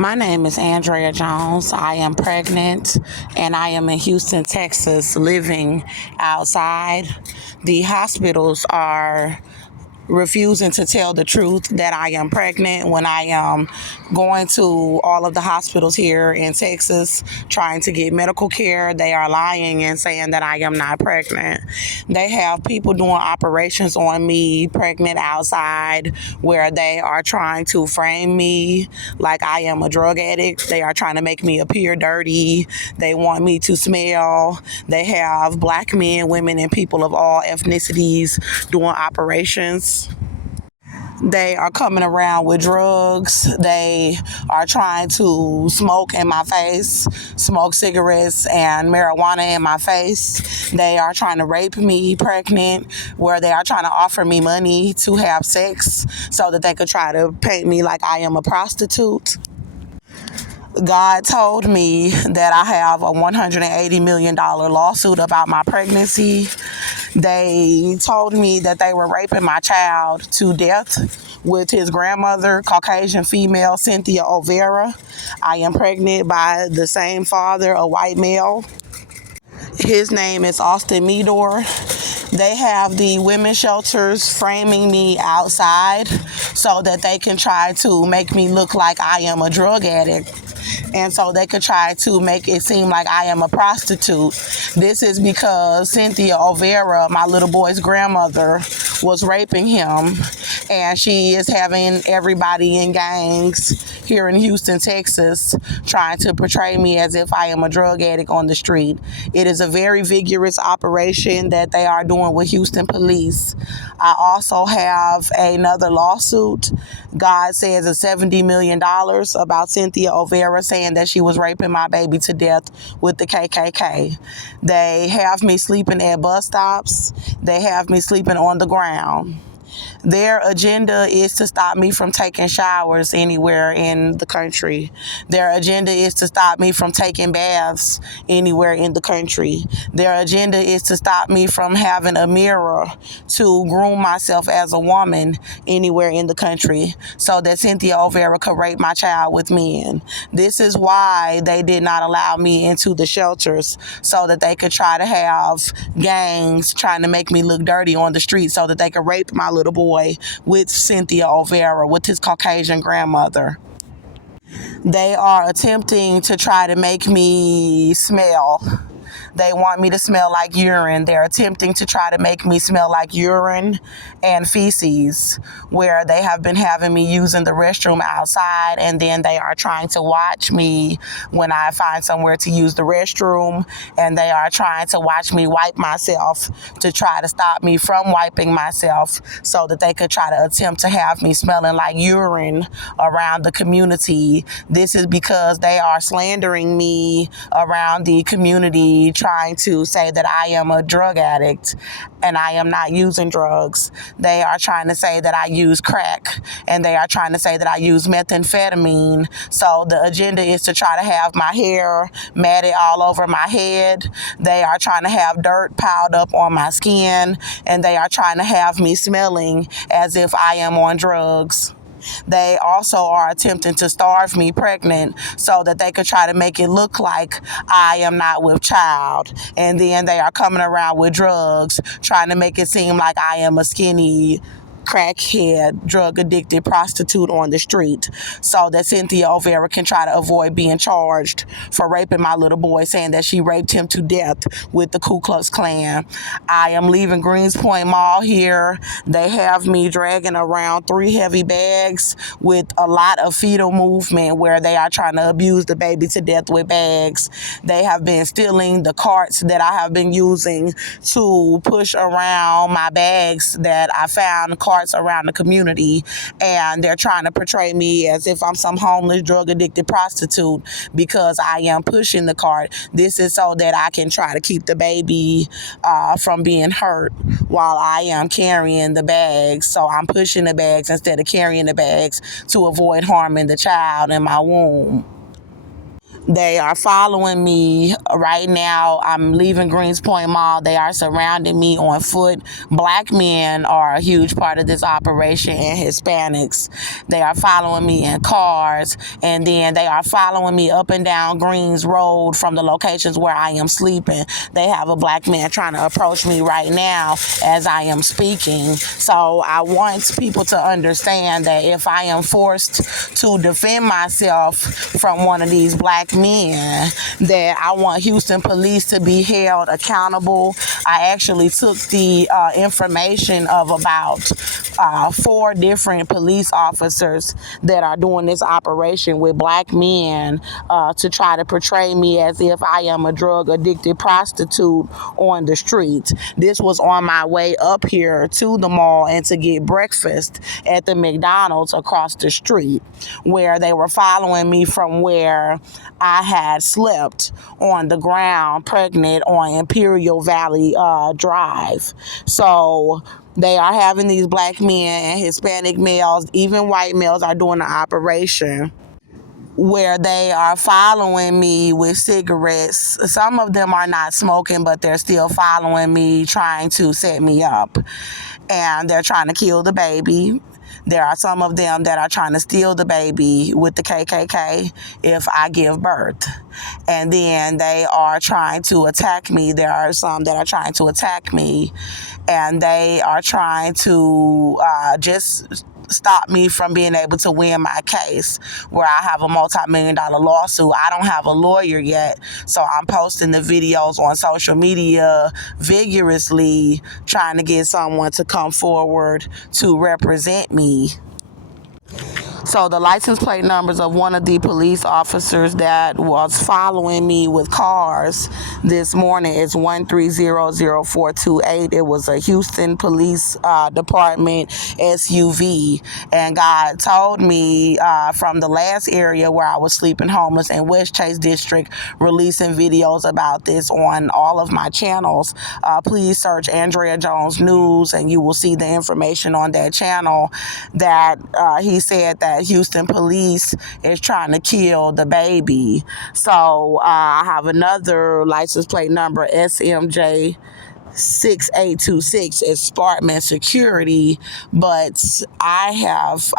My name is Andrea Jones. I am pregnant and I am in Houston, Texas, living outside. The hospitals are refusing to tell the truth that I am pregnant when I am going to all of the hospitals here in Texas trying to get medical care. They are lying and saying that I am not pregnant. They have people doing operations on me pregnant outside where they are trying to frame me like I am a drug addict. They are trying to make me appear dirty. They want me to smell. They have black men, women, and people of all ethnicities doing operations. They are coming around with drugs. They are trying to smoke in my face, smoke cigarettes and marijuana in my face. They are trying to rape me pregnant, where they are trying to offer me money to have sex so that they could try to paint me like I am a prostitute. God told me that I have a $180 million lawsuit about my pregnancy. They told me that they were raping my child to death with his grandmother, Caucasian female, Cynthia Olvera. I am pregnant by the same father, a white male. His name is Meador. They have the women's shelters framing me outside so that they can try to make me look like I am a drug addict. And so they could try to make it seem like I am a prostitute. This is because Cynthia Olvera, my little boy's grandmother, was raping him. And she is having everybody in gangs here in Houston, Texas, trying to portray me as if I am a drug addict on the street. It is a very vigorous operation that they are doing with Houston police. I also have another lawsuit. God says it's $70 million about Cynthia Olvera saying that she was raping my baby to death with the KKK. They have me sleeping at bus stops. They have me sleeping on the ground. Their agenda is to stop me from taking showers anywhere in the country. Their agenda is to stop me from taking baths anywhere in the country. Their agenda is to stop me from having a mirror to groom myself as a woman anywhere in the country so that Cynthia Olvera could rape my child with men. This is why they did not allow me into the shelters, so that they could try to have gangs trying to make me look dirty on the street so that they could rape my little boy with Cynthia Olvera, with his Caucasian grandmother. They are attempting to try to make me smell. They want me to smell like urine. They're attempting to try to make me smell like urine and feces, where they have been having me using the restroom outside, and then they are trying to watch me when I find somewhere to use the restroom, and they are trying to watch me wipe myself to try to stop me from wiping myself so that they could try to attempt to have me smelling like urine around the community. This is because they are slandering me around the community, trying to say that I am a drug addict and I am not using drugs. They are trying to say that I use crack, and they are trying to say that I use methamphetamine. So the agenda is to try to have my hair matted all over my head. They are trying to have dirt piled up on my skin, and they are trying to have me smelling as if I am on drugs. They also are attempting to starve me pregnant so that they could try to make it look like I am not with child. And then they are coming around with drugs, trying to make it seem like I am a skinny crackhead, drug-addicted prostitute on the street, so that Cynthia Olvera can try to avoid being charged for raping my little boy, saying that she raped him to death with the Ku Klux Klan. I am leaving Greenspoint Mall here. They have me dragging around 3 heavy bags with a lot of fetal movement, where they are trying to abuse the baby to death with bags. They have been stealing the carts that I have been using to push around my bags that I found carts around the community, and they're trying to portray me as if I'm some homeless, drug-addicted prostitute because I am pushing the cart. This is so that I can try to keep the baby from being hurt while I am carrying the bags. So I'm pushing the bags instead of carrying the bags to avoid harming the child in my womb. They are following me right now. I'm leaving Greenspoint Mall. They are surrounding me on foot. Black men are a huge part of this operation, and Hispanics. They are following me in cars, and then they are following me up and down Greens Road from the locations where I am sleeping. They have a black man trying to approach me right now as I am speaking. So I want people to understand that if I am forced to defend myself from one of these black men, that I want Houston police to be held accountable. I actually took the information of about 4 different police officers that are doing this operation with black men to try to portray me as if I am a drug addicted prostitute on the street. This was on my way up here to the mall and to get breakfast at the McDonald's across the street, where they were following me from where I had slept on the ground pregnant on Imperial Valley Drive. So they are having these black men and Hispanic males, even white males, are doing the operation where they are following me with cigarettes. Some of them are not smoking, but they're still following me, trying to set me up. And they're trying to kill the baby. There are some of them that are trying to steal the baby with the KKK if I give birth. And then they are trying to attack me. There are some that are trying to attack me, and they are trying to just stop me from being able to win my case, where I have a multi-million-dollar lawsuit. I don't have a lawyer yet, so I'm posting the videos on social media vigorously, trying to get someone to come forward to represent me. So the license plate numbers of one of the police officers that was following me with cars this morning is 1300428. It was a Houston Police Department SUV. And God told me from the last area where I was sleeping homeless in West Chase District, releasing videos about this on all of my channels. Please search Andrea Jones News and you will see the information on that channel, that he said that Houston police is trying to kill the baby. So I have another license plate number, SMJ 6826 is Sparkman Security, but I have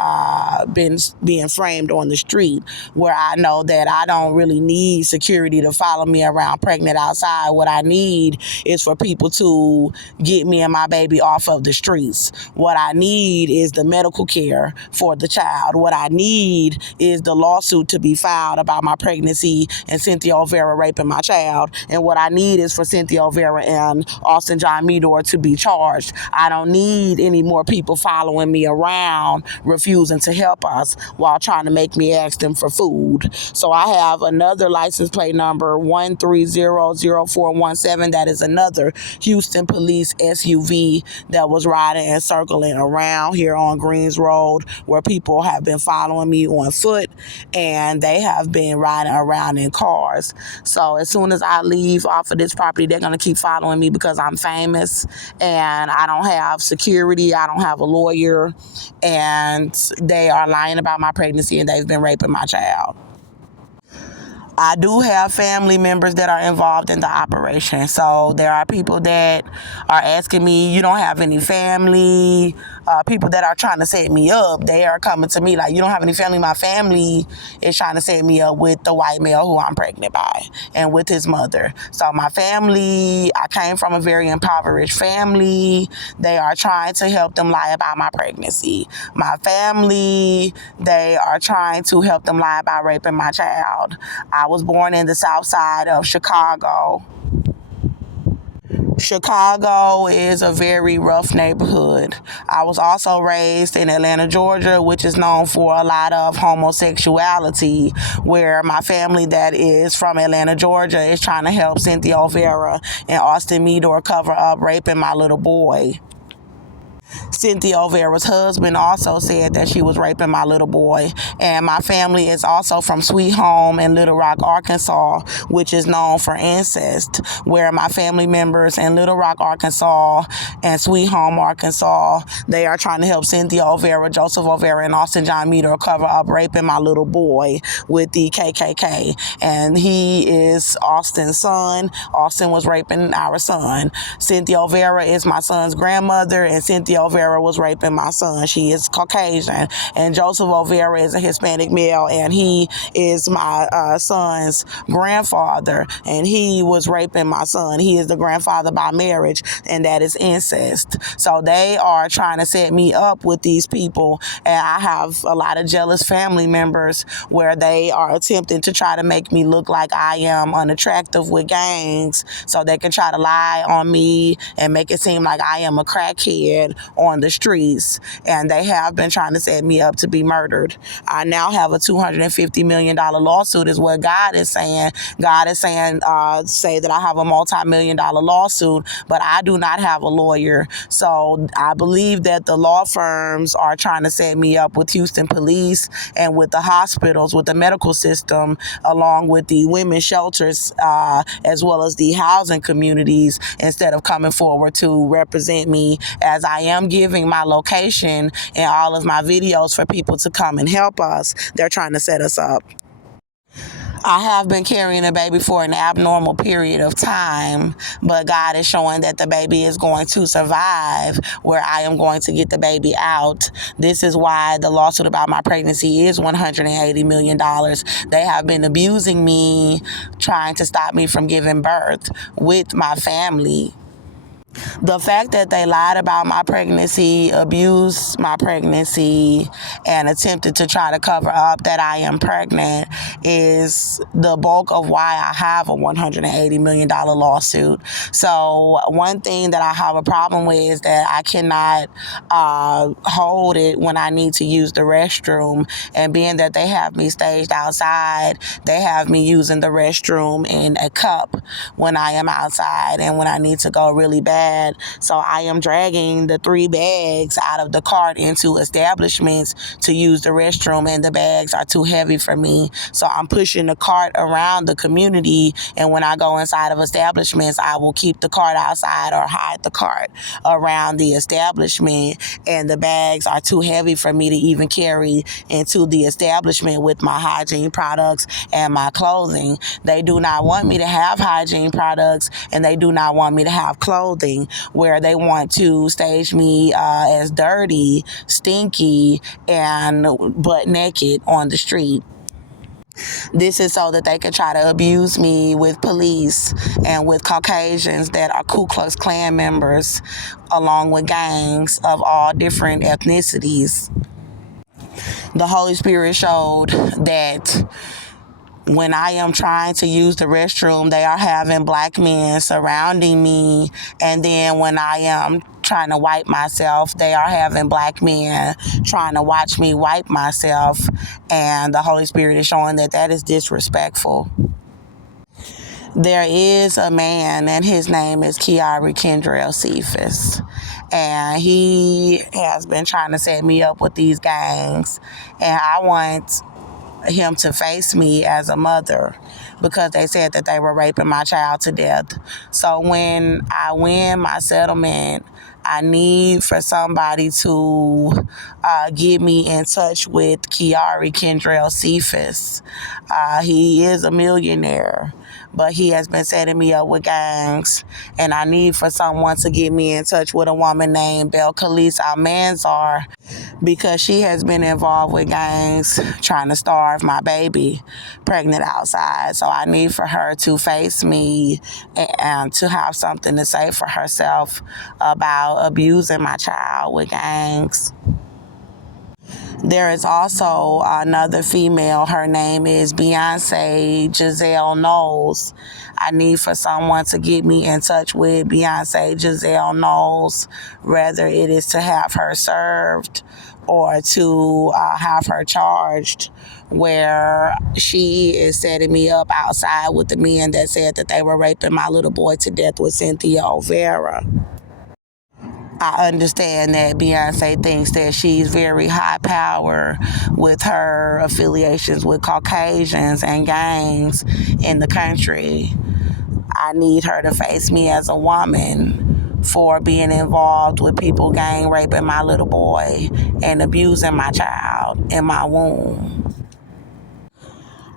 been being framed on the street, where I know that I don't really need security to follow me around pregnant outside. What I need is for people to get me and my baby off of the streets. What I need is the medical care for the child. What I need is the lawsuit to be filed about my pregnancy and Cynthia Olvera raping my child. And what I need is for Cynthia Olvera and Austin John Meador to be charged. I don't need any more people following me around, refusing to help us while trying to make me ask them for food. So I have another license plate number, 1300417. That is another Houston police SUV that was riding and circling around here on Greens Road, where people have been following me on foot and they have been riding around in cars. So as soon as I leave off of this property, they're going to keep following me because I'm famous and I don't have security. I don't have a lawyer, and they are lying about my pregnancy and they've been raping my child. I do have family members that are involved in the operation. So there are people that are asking me, you don't have any family? People that are trying to set me up, they are coming to me like, you don't have any family? My family is trying to set me up with the white male who I'm pregnant by and with his mother. So my family, I came from a very impoverished family. They are trying to help them lie about my pregnancy. My family, they are trying to help them lie about raping my child. I was born in the south side of Chicago. Chicago is a very rough neighborhood. I was also raised in Atlanta, Georgia, which is known for a lot of homosexuality, where my family that is from Atlanta, Georgia is trying to help Cynthia Olvera and Austin Meador cover up raping my little boy. Cynthia Olvera's husband also said that she was raping my little boy. And my family is also from Sweet Home in Little Rock, Arkansas, which is known for incest, where my family members in Little Rock, Arkansas and Sweet Home, Arkansas, they are trying to help Cynthia Olvera, Joseph Olvera, and Austin John Meador cover up raping my little boy with the KKK. And he is Austin's son. Austin was raping our son. Cynthia Olvera is my son's grandmother, and Cynthia Olvera was raping my son. She is Caucasian, and Joseph Olvera is a Hispanic male, and he is my son's grandfather, and he was raping my son. He is the grandfather by marriage, and that is incest. So they are trying to set me up with these people, and I have a lot of jealous family members where they are attempting to try to make me look like I am unattractive with gangs, so they can try to lie on me and make it seem like I am a crackhead on the streets. And they have been trying to set me up to be murdered. I now have a $250 million lawsuit is what God is saying. God is saying, say that I have a multi-million dollar lawsuit, but I do not have a lawyer. So I believe that the law firms are trying to set me up with Houston police and with the hospitals, with the medical system, along with the women's shelters, as well as the housing communities, instead of coming forward to represent me, as I am giving my location and all of my videos for people to come and help us. They're trying to set us up. I have been carrying a baby for an abnormal period of time, but God is showing that the baby is going to survive, where I am going to get the baby out. This is why the lawsuit about my pregnancy is $180 million. They have been abusing me, trying to stop me from giving birth with my family. The fact that they lied about my pregnancy, abused my pregnancy, and attempted to try to cover up that I am pregnant is the bulk of why I have a $180 million lawsuit. So one thing that I have a problem with is that I cannot hold it when I need to use the restroom. And being that they have me staged outside, they have me using the restroom in a cup when I am outside and when I need to go really bad. So I am dragging the 3 bags out of the cart into establishments to use the restroom, and the bags are too heavy for me. So I'm pushing the cart around the community, and when I go inside of establishments, I will keep the cart outside or hide the cart around the establishment, and the bags are too heavy for me to even carry into the establishment with my hygiene products and my clothing. They do not want me to have hygiene products, and they do not want me to have clothing, where they want to stage me as dirty, stinky, and butt naked on the street. This is so that they can try to abuse me with police and with Caucasians that are Ku Klux Klan members, along with gangs of all different ethnicities. The Holy Spirit showed that when I am trying to use the restroom, they are having black men surrounding me. And then when I am trying to wipe myself, they are having black men trying to watch me wipe myself. And the Holy Spirit is showing that that is disrespectful. There is a man, and his name is Kiari Kendrell Cephas. And he has been trying to set me up with these gangs. And I want him to face me as a mother, because they said that they were raping my child to death. So when I win my settlement, I need for somebody to get me in touch with Kiari Kendrell Cephas. He is a millionaire, but he has been setting me up with gangs, and I need for someone to get me in touch with a woman named Belcalis Almanzar, because she has been involved with gangs trying to starve my baby pregnant outside. So I need for her to face me and to have something to say for herself about abusing my child with gangs. There is also another female. Her name is Beyonce Giselle Knowles. I need for someone to get me in touch with Beyonce Giselle Knowles, whether it is to have her served or to have her charged, where she is setting me up outside with the men that said that they were raping my little boy to death with Cynthia Olvera. I understand that Beyonce thinks that she's very high power with her affiliations with Caucasians and gangs in the country. I need her to face me as a woman for being involved with people gang raping my little boy and abusing my child in my womb.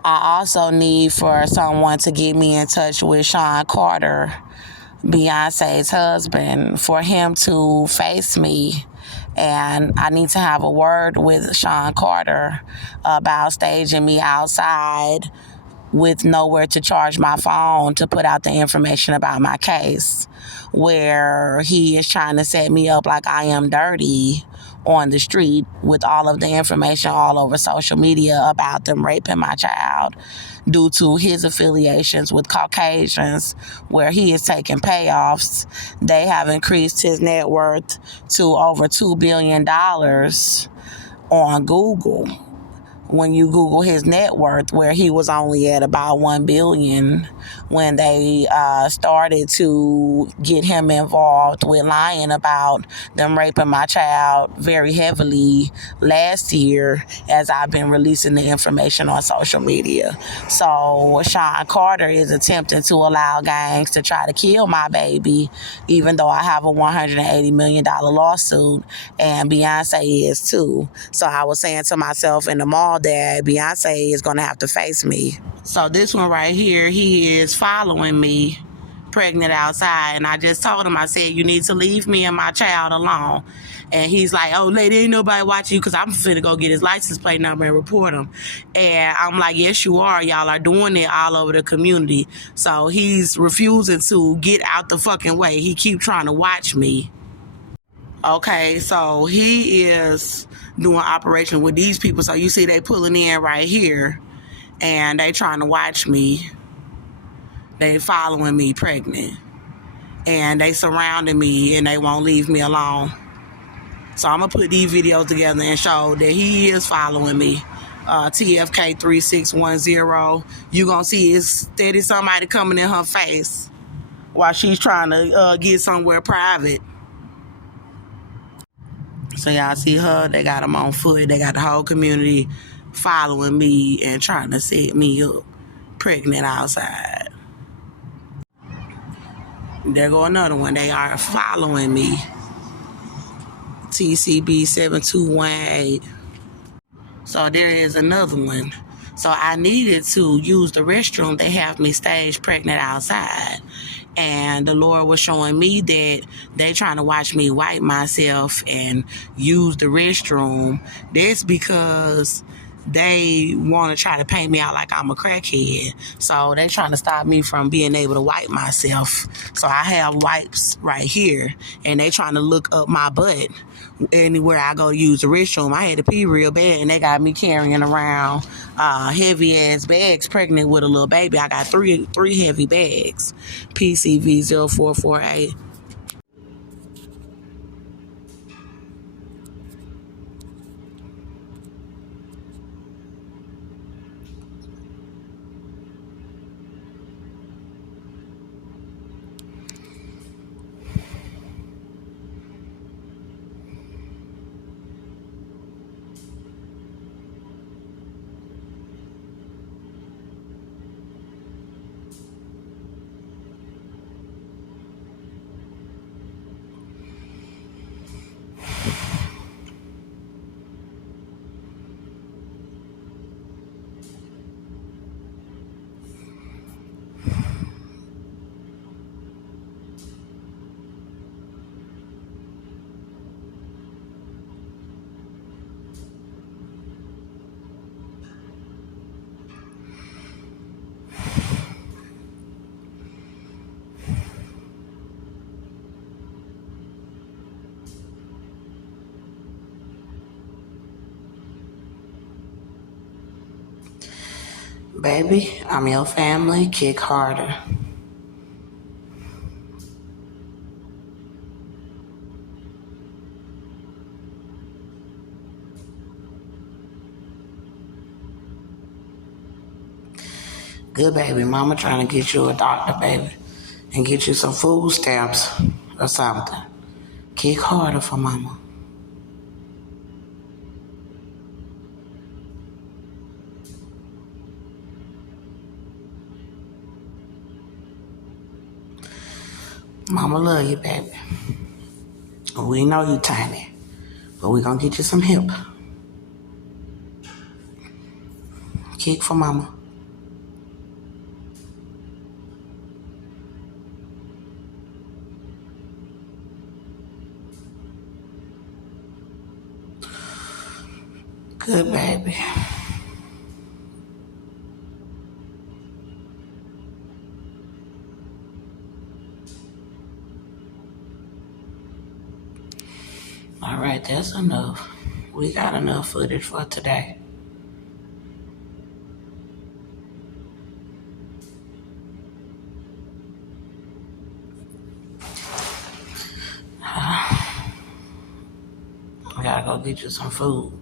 I also need for someone to get me in touch with Sean Carter, Beyonce's husband, for him to face me. And I need to have a word with Sean Carter about staging me outside with nowhere to charge my phone to put out the information about my case, where he is trying to set me up like I am dirty on the street with all of the information all over social media about them raping my child due to his affiliations with Caucasians, where he is taking payoffs. They have increased his net worth to over $2 billion on Google. When you Google his net worth, where he was only at about 1 billion when they started to get him involved with lying about them raping my child very heavily last year, as I've been releasing the information on social media. So Sean Carter is attempting to allow gangs to try to kill my baby, even though I have a $180 million lawsuit, and Beyonce is too. So I was saying to myself in the mall that Beyonce is going to have to face me. So this one right here, he is following me pregnant outside, and I just told him, I said, you need to leave me and my child alone. And he's like, oh, lady, ain't nobody watching you, because I'm finna go get his license plate number and report him. And I'm like, yes, you are. Y'all are doing it all over the community. So he's refusing to get out the fucking way. He keep trying to watch me. Okay, so he is doing operation with these people. So you see they pulling in right here, and they trying to watch me. They following me pregnant, and they surrounding me, and they won't leave me alone. So I'm going to put these videos together and show that he is following me. TFK 3610. You going to see it's steady somebody coming in her face while she's trying to get somewhere private. So y'all see her, they got them on foot. They got the whole community following me and trying to set me up pregnant outside. There go another one. They are following me. TCB 7218. So there is another one. So I needed to use the restroom. They have me staged pregnant outside. And the Lord was showing me that they trying to watch me wipe myself and use the restroom. That's because they want to try to paint me out like I'm a crackhead. So they trying to stop me from being able to wipe myself. So I have wipes right here, and they trying to look up my butt anywhere I go to use the restroom. I had to pee real bad, and they got me carrying around heavy ass bags, pregnant with a little baby. I got three heavy bags. PCV 0448. Baby, I'm your family. Kick harder. Good baby, mama trying to get you a doctor, baby, and get you some food stamps or something. Kick harder for mama. Mama love you, baby. We know you tiny, but we gonna get you some help. Kick for mama. Good baby. All right, that's enough. We got enough footage for today. I gotta go get you some food.